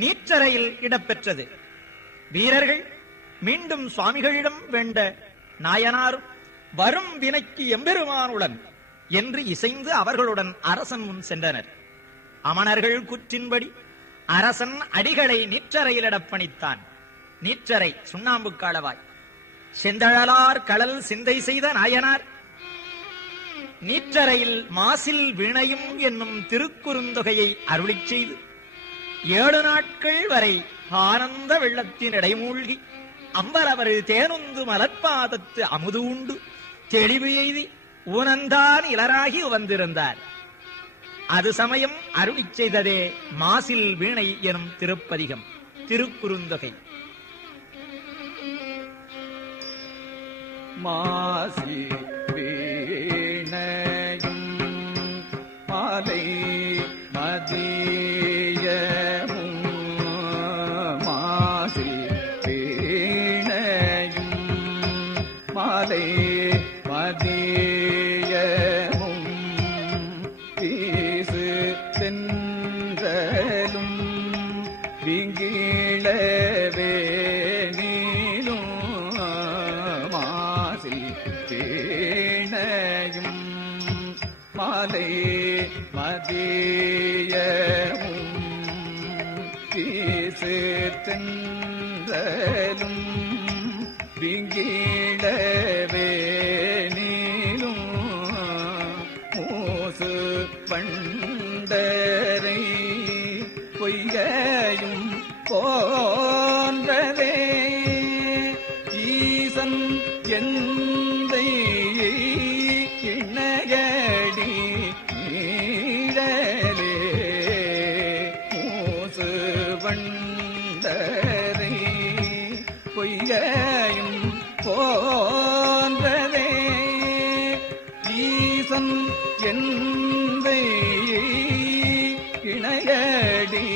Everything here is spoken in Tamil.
நீற்றறையில் இடம்பெற்றது. வீரர்கள் மீண்டும் சுவாமிகளிடம் வேண்ட நாயனாரும் வரும் வினைக்கு எம்பெருமானுடன் என்று இசைந்து அவர்களுடன் அரசன் முன் சென்றனர். அமணர்கள் கூற்றின்படி அரசன் அடிகளை நீற்றறையில் இடப்பணித்தான். நீற்றறை சுண்ணாம்பு காலவாய். செந்தழலார் கடல் சிந்தை செய்த நாயனார் நீற்றறையில் மாசில் வீணையும் என்னும் திருக்குறுந்தொகையை அருளிச் செய்து 7 நாட்கள் வரை ஆனந்த வெள்ளத்தின் இடைமூழ்கி அம்பரவர் தேனுந்து மலர்பாதத்து அமுது உண்டு தெளிவு எய்தி ஊனந்தான் இளராகி வந்திருந்தார். அது சமயம் அருளிச் செய்ததே மாசில் வீணை எனும் திருப்பதிகம் திருக்குறுந்தொகை. மாசி வீணையும் மாலை மதியமும் மாசி வீணையும் மாலை மதியமும் வீசு தென்றலும் விங்கிழவே வீணையும் மாலை மதியமும் வீசு தென்றலும் விங்கிழவே நீலும் மூசு பண்டரை பொய்கையும் போன்றதே ஈசன் எந்தை இணையடி நீழலே மூசு வண்டரை பொய்கையும் போன்றதே ஈசன் எந்தை இணையடி